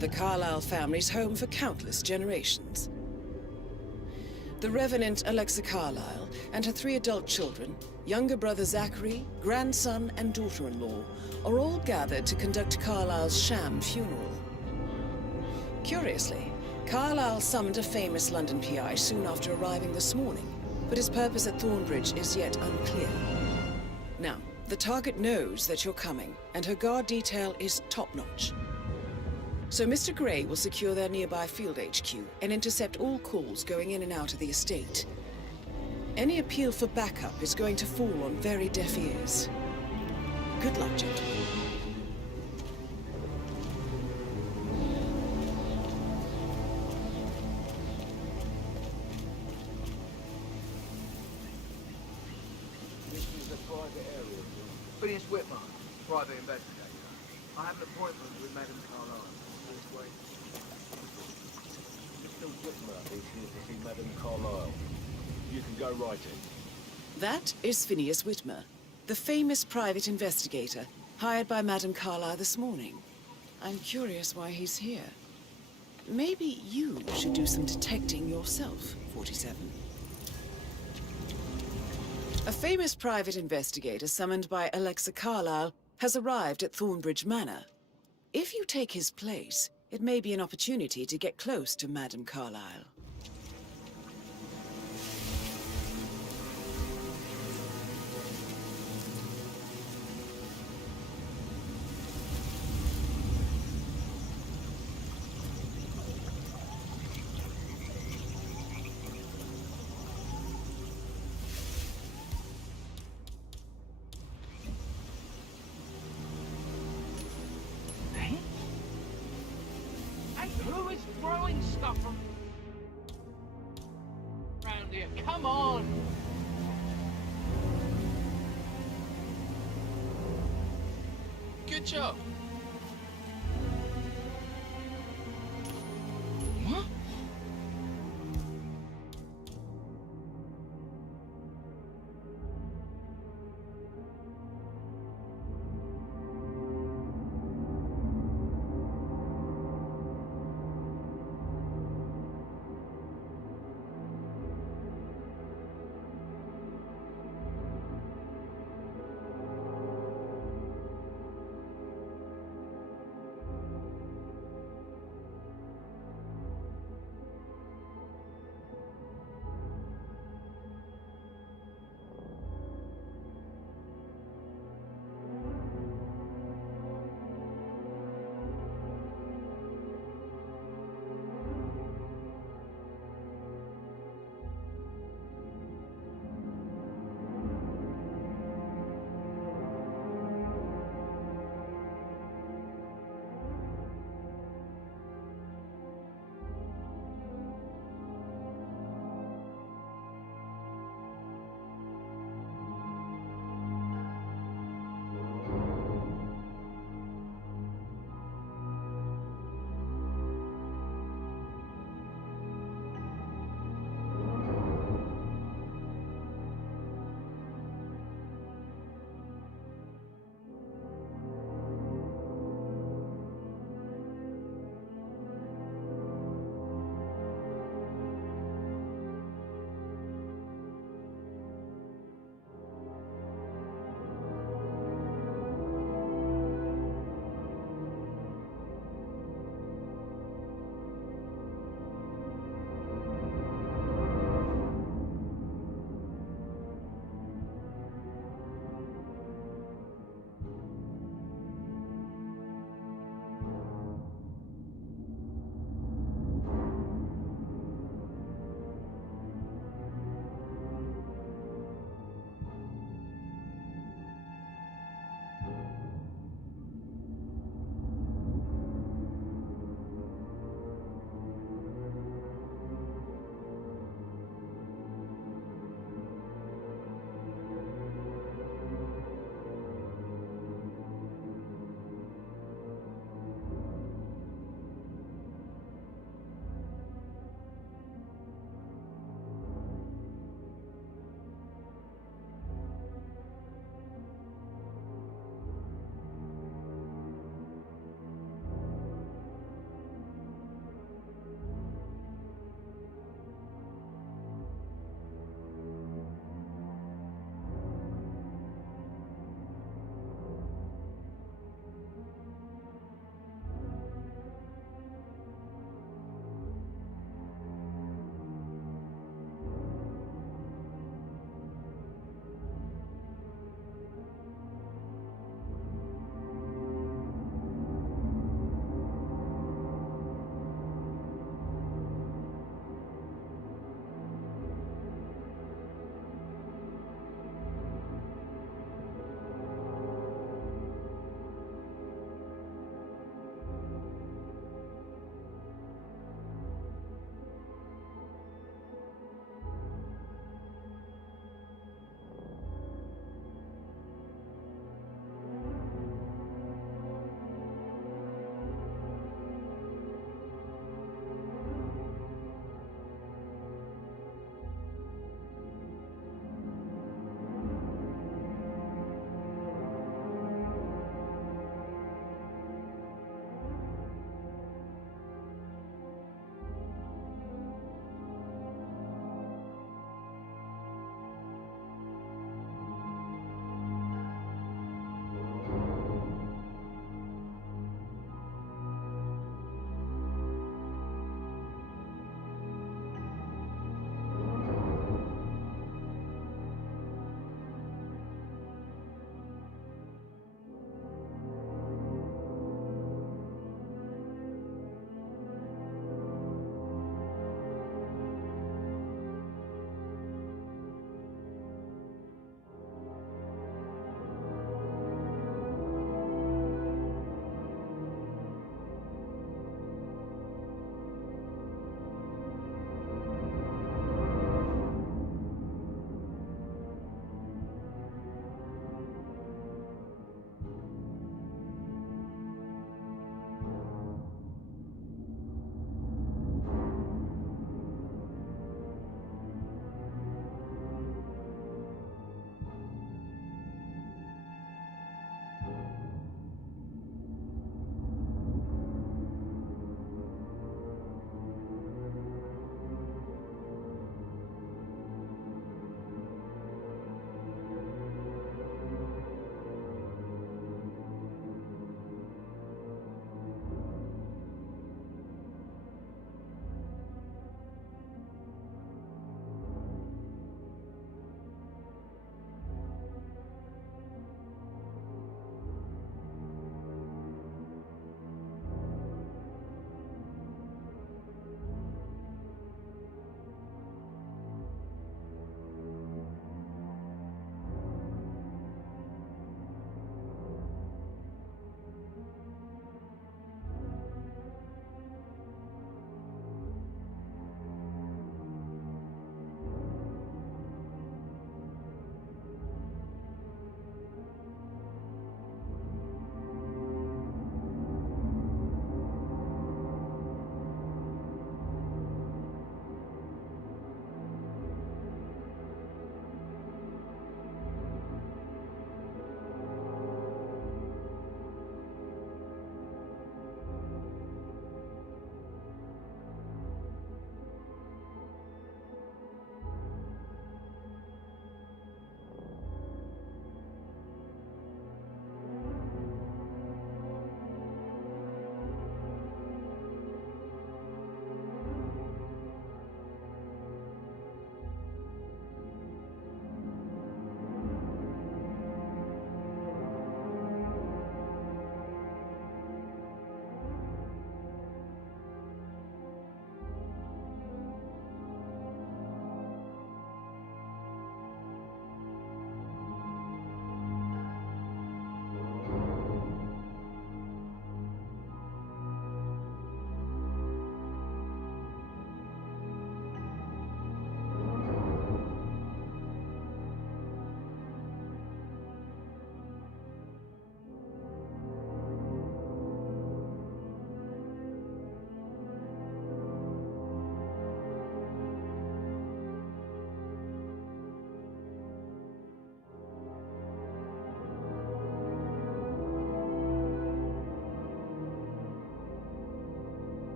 the Carlyle family's home for countless generations. The Revenant Alexa Carlyle and her 3 adult children, younger brother Zachary, grandson and daughter-in-law, are all gathered to conduct Carlyle's sham funeral. Curiously, Carlyle summoned a famous London PI soon after arriving this morning, but his purpose at Thornbridge is yet unclear. Now, the target knows that you're coming, and her guard detail is top-notch. So Mr. Gray will secure their nearby field HQ and intercept all calls going in and out of the estate. Any appeal for backup is going to fall on very deaf ears. Good luck, gentlemen. This is a private area. Phineas Whitman, private investigator. I have an appointment with Madame Carlyle. This way. Mr. Whitmer is here to see Madame Carlyle. You can go right in. That is Phineas Whitmer, the famous private investigator hired by Madame Carlyle this morning. I'm curious why he's here. Maybe you should do some detecting yourself, 47. A famous private investigator summoned by Alexa Carlyle has arrived at Thornbridge Manor. If you take his place, it may be an opportunity to get close to Madame Carlyle. Who is throwing stuff around here? Come on! Good job. What?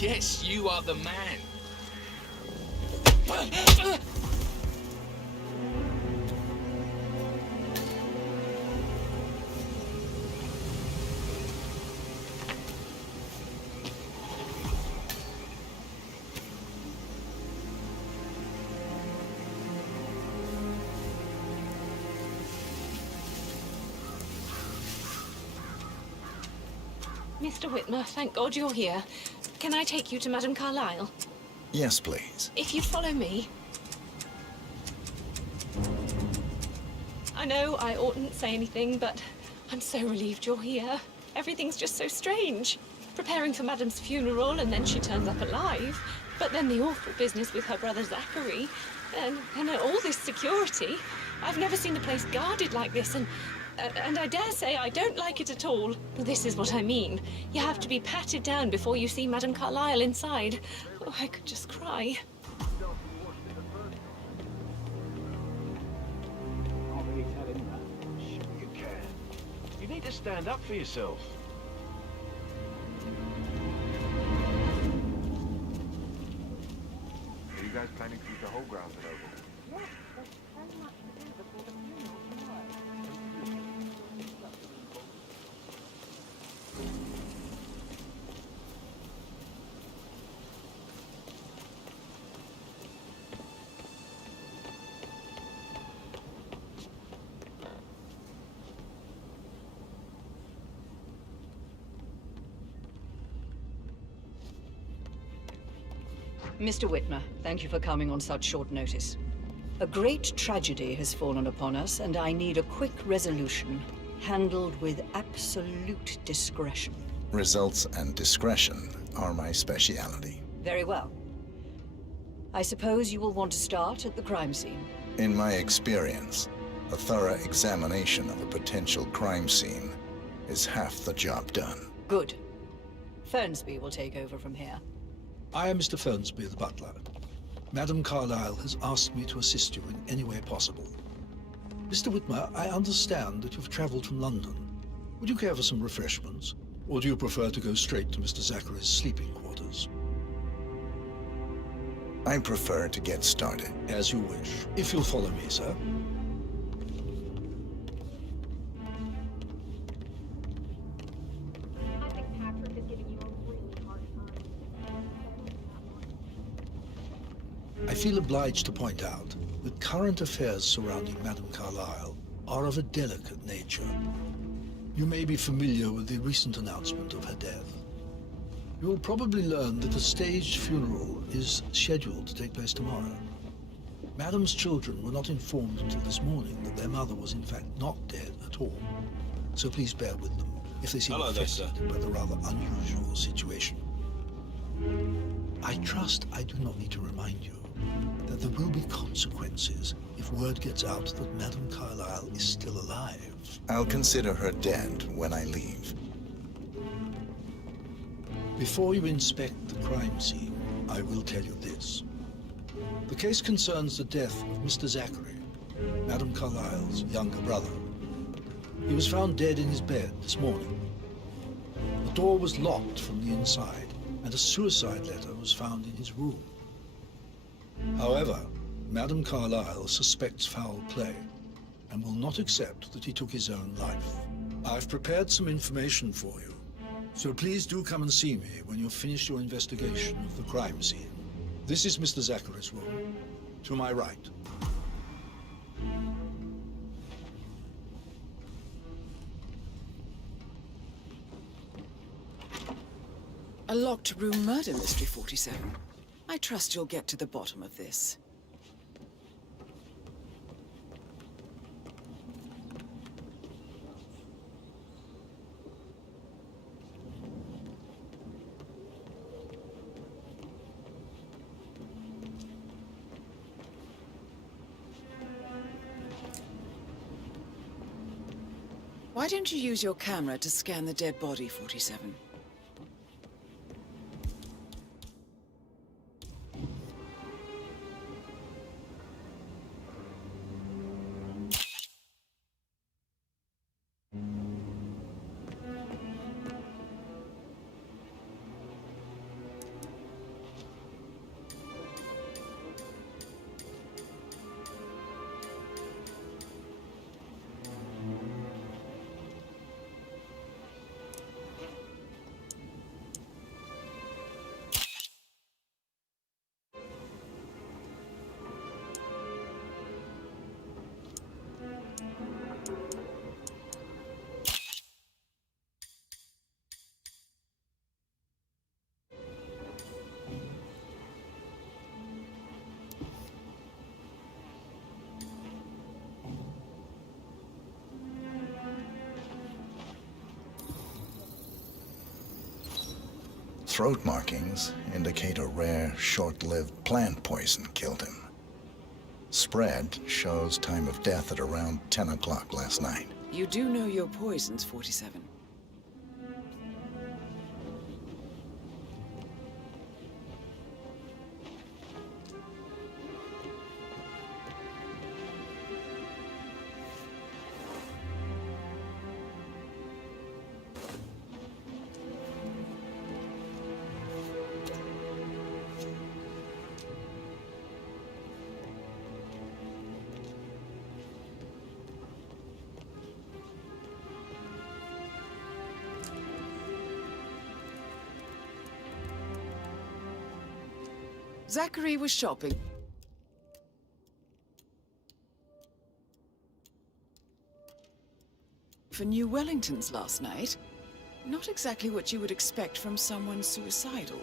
Yes, you are the man. Mr. Whitmer, thank God you're here. Can I take you to Madame Carlyle? Yes, please. If you'd follow me. I know I oughtn't say anything, but I'm so relieved you're here. Everything's just so strange. Preparing for Madame's funeral, and then she turns up alive. But then the awful business with her brother Zachary, and all this security. I've never seen the place guarded like this, and I dare say I don't like it at all. This is what I mean. You have to be patted down before you see Madame Carlyle inside. Oh, I could just cry. Sure you can. You need to stand up for yourself. Are you guys planning to use the whole grounds at Oval? Yes, there's so much to do before the funeral tomorrow. Mr. Whitmer, thank you for coming on such short notice. A great tragedy has fallen upon us, and I need a quick resolution, handled with absolute discretion. Results and discretion are my speciality. Very well. I suppose you will want to start at the crime scene. In my experience, a thorough examination of a potential crime scene is half the job done. Good. Fernsby will take over from here. I am Mr. Fernsby, the butler. Madame Carlyle has asked me to assist you in any way possible. Mr. Whitmer, I understand that you've traveled from London. Would you care for some refreshments? Or do you prefer to go straight to Mr. Zachary's sleeping quarters? I prefer to get started. As you wish. If you'll follow me, sir. I think Patrick is giving you a really hard time. I feel obliged to point out that current affairs surrounding Madame Carlyle are of a delicate nature. You may be familiar with the recent announcement of her death. You will probably learn that a staged funeral is scheduled to take place tomorrow. Madame's children were not informed until this morning that their mother was in fact not dead at all. So please bear with them if they seem affected by the rather unusual situation. I trust I do not need to remind you that there will be consequences if word gets out that Madame Carlyle is still alive. I'll consider her dead when I leave. Before you inspect the crime scene, I will tell you this. The case concerns the death of Mr. Zachary, Madame Carlyle's younger brother. He was found dead in his bed this morning. The door was locked from the inside, and a suicide letter was found in his room. However, Madame Carlyle suspects foul play and will not accept that he took his own life. I've prepared some information for you, so please do come and see me when you've finished your investigation of the crime scene. This is Mr. Zachary's room, to my right. A locked room murder mystery, 47. I trust you'll get to the bottom of this. Why don't you use your camera to scan the dead body, 47? throat markings indicate a rare, short-lived plant poison killed him. Spread shows time of death at around 10 o'clock last night. You do know your poisons, 47. Zachary was shopping for new Wellingtons last night. Not exactly what you would expect from someone suicidal.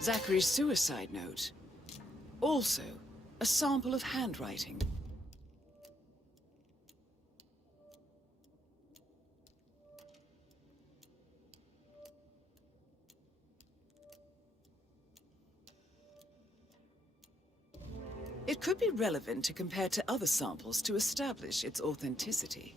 Zachary's suicide note. Also, a sample of handwriting. It could be relevant to compare to other samples to establish its authenticity.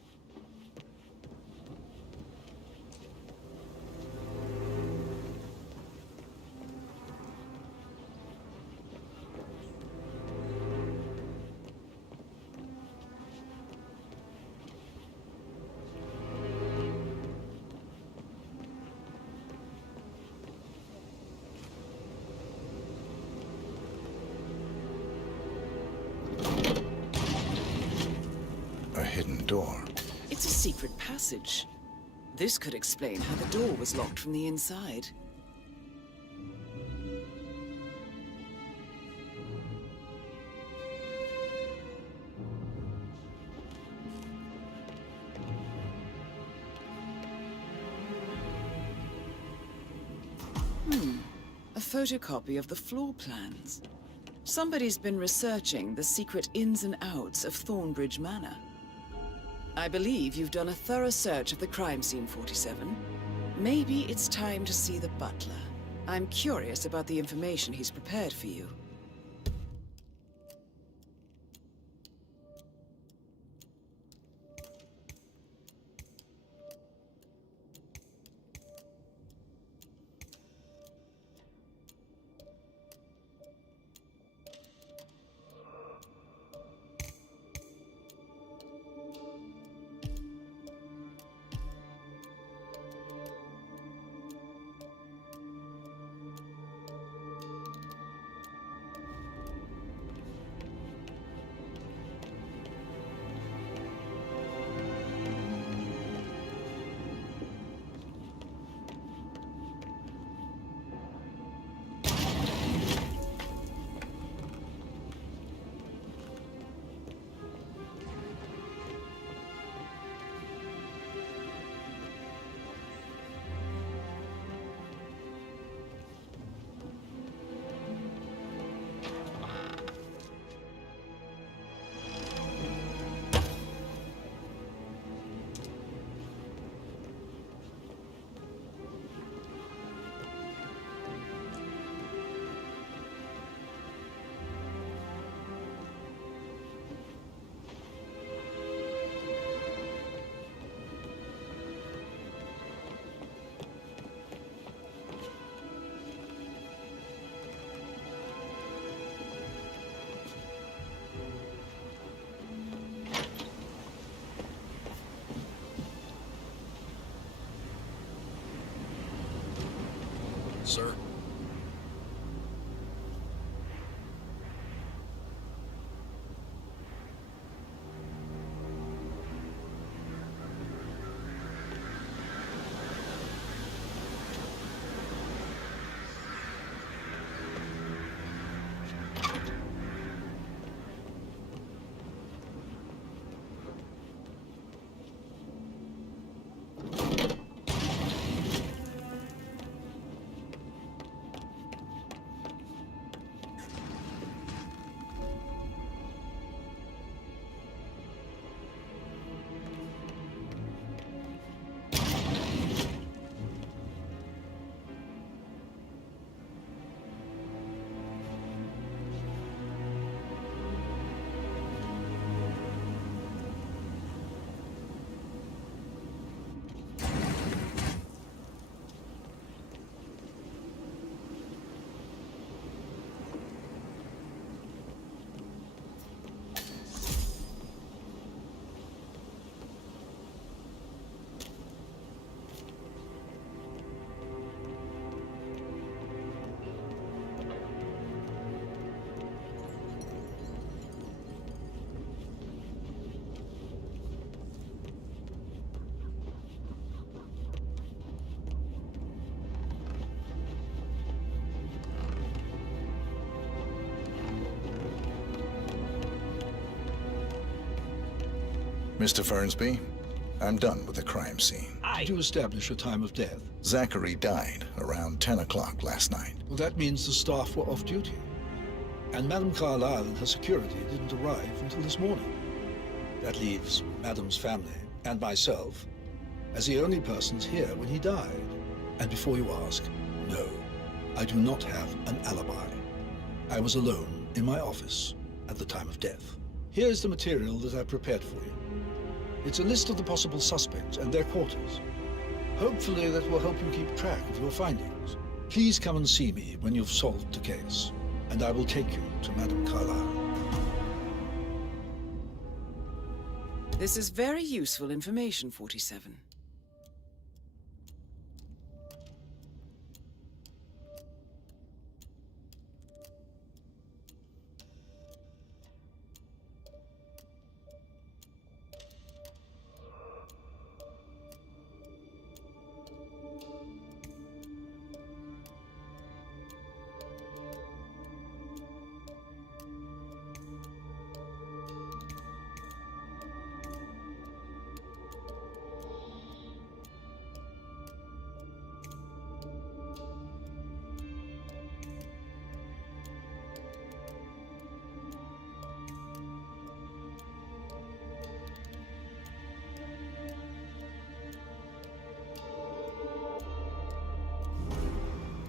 A hidden door. It's a secret passage. This could explain how the door was locked from the inside. A photocopy of the floor plans. Somebody's been researching the secret ins and outs of Thornbridge Manor. I believe you've done a thorough search of the crime scene, 47. Maybe it's time to see the butler. I'm curious about the information he's prepared for you. Mr. Fernsby, I'm done with the crime scene. Did you establish a time of death? Zachary died around 10 o'clock last night. Well, that means the staff were off duty. And Madame Carlyle and her security didn't arrive until this morning. That leaves Madame's family and myself as the only persons here when he died. And before you ask, no, I do not have an alibi. I was alone in my office at the time of death. Here's the material that I prepared for you. It's a list of the possible suspects and their quarters. Hopefully that will help you keep track of your findings. Please come and see me when you've solved the case, and I will take you to Madame Carlyle. This is very useful information, 47.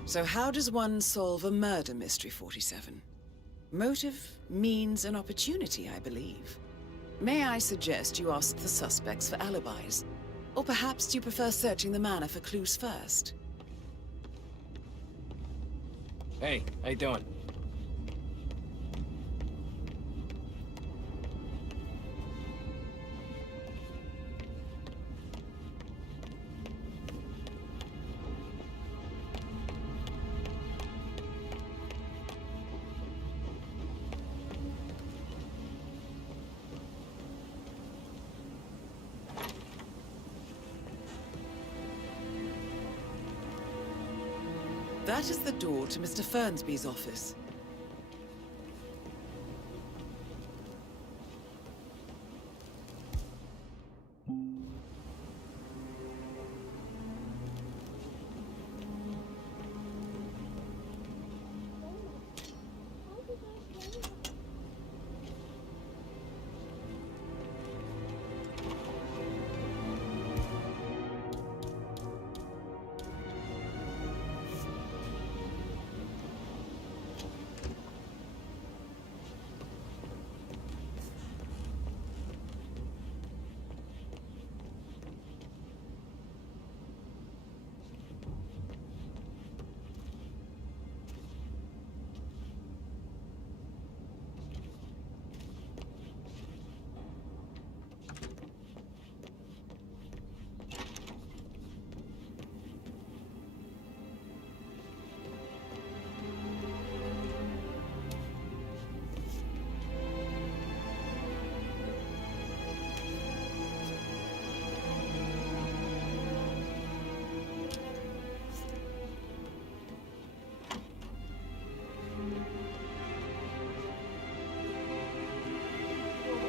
So how does one solve a murder mystery, 47? Motive, means, and opportunity, I believe. May I suggest you ask the suspects for alibis? Or perhaps do you prefer searching the manor for clues first? Hey, how you doing? That is the door to Mr. Fernsby's office.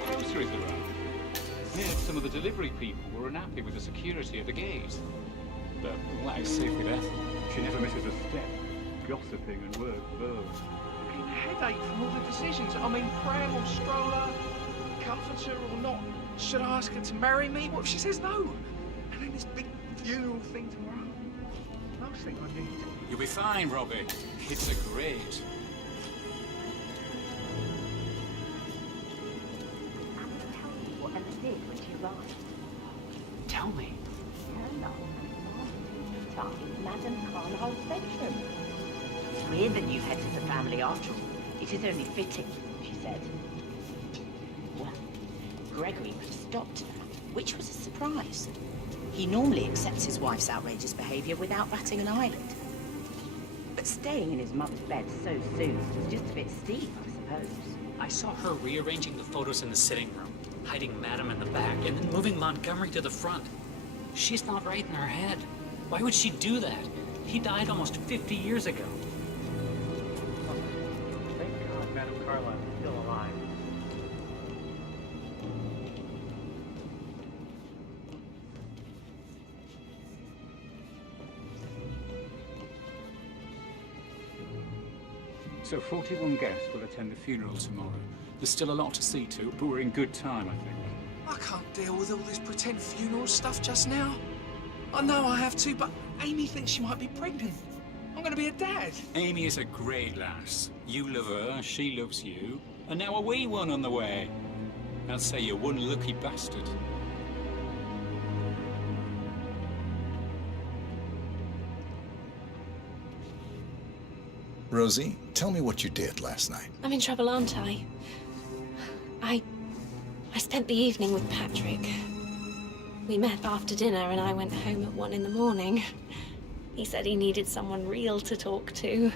Groceries around. Yeah, some of the delivery people were unhappy with the security of the gate. But well, it's safe with Ethel. She never misses a step. Gossiping and word birds. Fucking headache from all the decisions. I mean, pram or stroller, comforter or not. Should I ask her to marry me? What if she says no? And then this big funeral thing tomorrow. Last thing I need. You'll be fine, Robbie. Kids are great. What Ella did when she arrived. Tell me. Turned up and started Madame Carlyle's bedroom. It's weird that you head to the family after all. It is only fitting, she said. Well, Gregory could have stopped that, which was a surprise. He normally accepts his wife's outrageous behavior without batting an eyelid. But staying in his mother's bed so soon was just a bit steep, I suppose. I saw her rearranging the photos in the sitting room, hiding Madame in the back, and then moving Montgomery to the front. She's not right in her head. Why would she do that? He died almost 50 years ago. Thank God Madame Carlyle is still alive. So 41 guests will attend the funeral tomorrow. There's still a lot to see to, but we're in good time, I think. I can't deal with all this pretend funeral stuff just now. I know I have to, but Amy thinks she might be pregnant. I'm gonna be a dad. Amy is a great lass. You love her, she loves you. And now a wee one on the way. I'll say you're one lucky bastard. Rosie, tell me what you did last night. I'm in trouble, aren't I? I spent the evening with Patrick. We met after dinner and I went home at 1 in the morning. He said he needed someone real to talk to.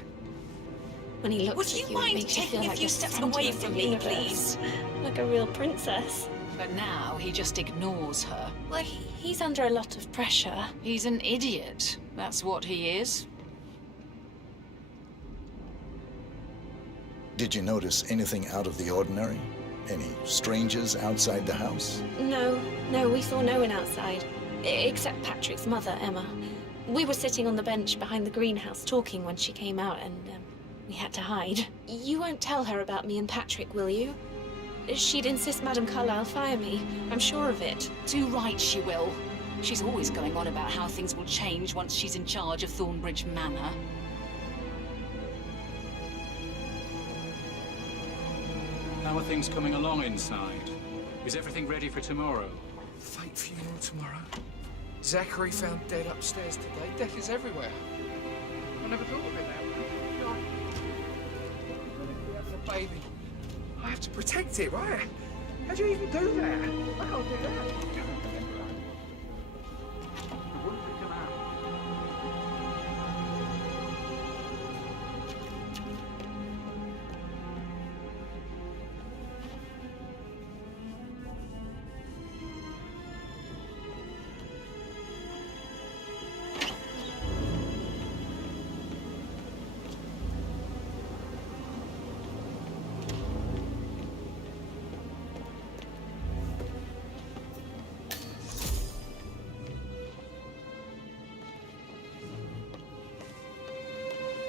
When he looks Would at you you, it mind makes you taking feel a like few the steps centre away of the from me, universe. please? Like a real princess. But now he just ignores her. Well, he's under a lot of pressure. He's an idiot. That's what he is. Did you notice anything out of the ordinary? Any strangers outside the house? No, we saw no one outside. Except Patrick's mother, Emma. We were sitting on the bench behind the greenhouse talking when she came out and we had to hide. You won't tell her about me and Patrick, will you? She'd insist Madame Carlyle fire me. I'm sure of it. Too right she will. She's always going on about how things will change once she's in charge of Thornbridge Manor. How are things coming along inside? Is everything ready for tomorrow? Fake funeral tomorrow. Zachary found dead upstairs today. Death is everywhere. I never thought of it that way. We have a baby. I have to protect it, right? How do you even do that? I can't do that.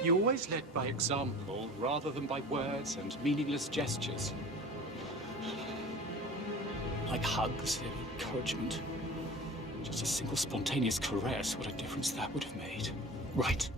You always led by example rather than by words and meaningless gestures. Like hugs and encouragement. Just a single spontaneous caress, what a difference that would have made. Right.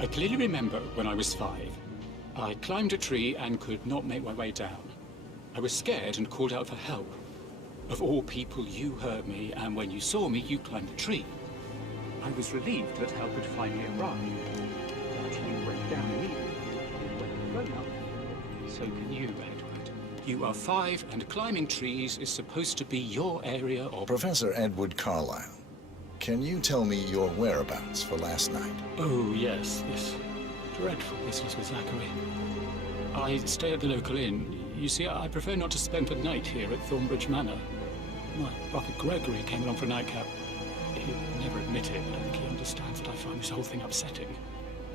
I clearly remember when I was 5. I climbed a tree and could not make my way down. I was scared and called out for help. Of all people, you heard me, and when you saw me, you climbed the tree. I was relieved that help had finally arrived. But you went down immediately and went grown up. So can you, Edward. You are 5, and climbing trees is supposed to be your area of... Professor Edward Carlyle, can you tell me your whereabouts for last night? Oh, yes, this dreadful business with Zachary. I stay at the local inn. You see, I prefer not to spend the night here at Thornbridge Manor. My brother Gregory came along for a nightcap. He'd never admit it, but I think he understands that I find this whole thing upsetting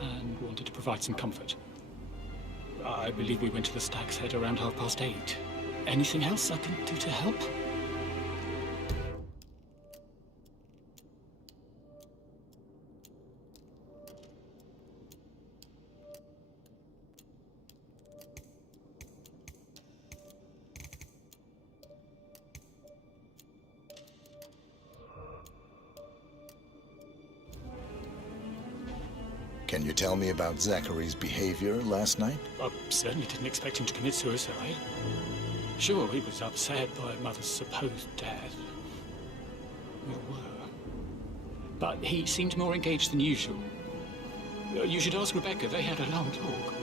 and wanted to provide some comfort. I believe we went to the Stag's Head around 8:30. Anything else I can do to help? Can you tell me about Zachary's behavior last night? I certainly didn't expect him to commit suicide. Sure, he was upset by Mother's supposed death. We were. But he seemed more engaged than usual. You should ask Rebecca, they had a long talk.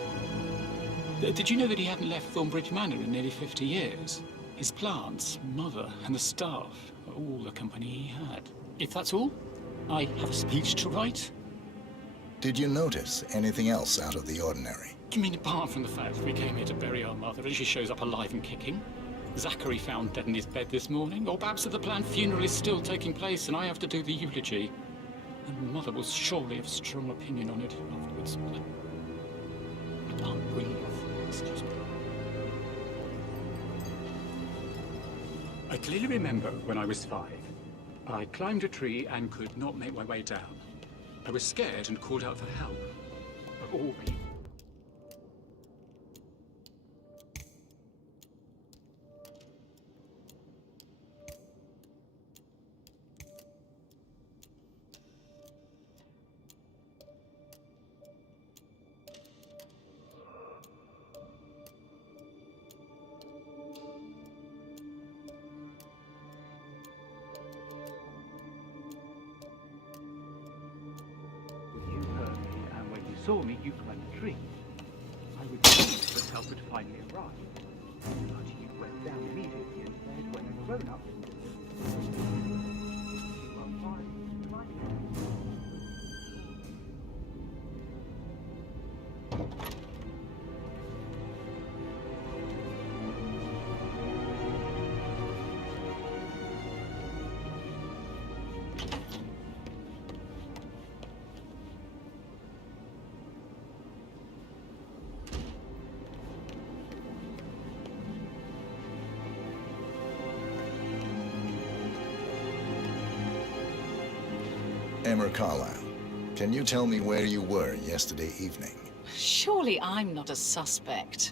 Did you know that he hadn't left Thornbridge Manor in nearly 50 years? His plants, Mother, and the staff, all the company he had. If that's all, I have a speech to write? Did you notice anything else out of the ordinary? You mean apart from the fact that we came here to bury our mother and she shows up alive and kicking? Zachary found dead in his bed this morning? Or perhaps that the planned funeral is still taking place and I have to do the eulogy? And Mother will surely have a strong opinion on it afterwards. I can't breathe. Excuse me. I clearly remember when I was 5. I climbed a tree and could not make my way down. I was scared and called out for help. Of all people. You heard me, and when you saw me, you climbed a tree. I was pleased that help had finally arrived. But you went down immediately and said when a grown-up... You were fine, Emma Carlisle, can you tell me where you were yesterday evening? Surely I'm not a suspect.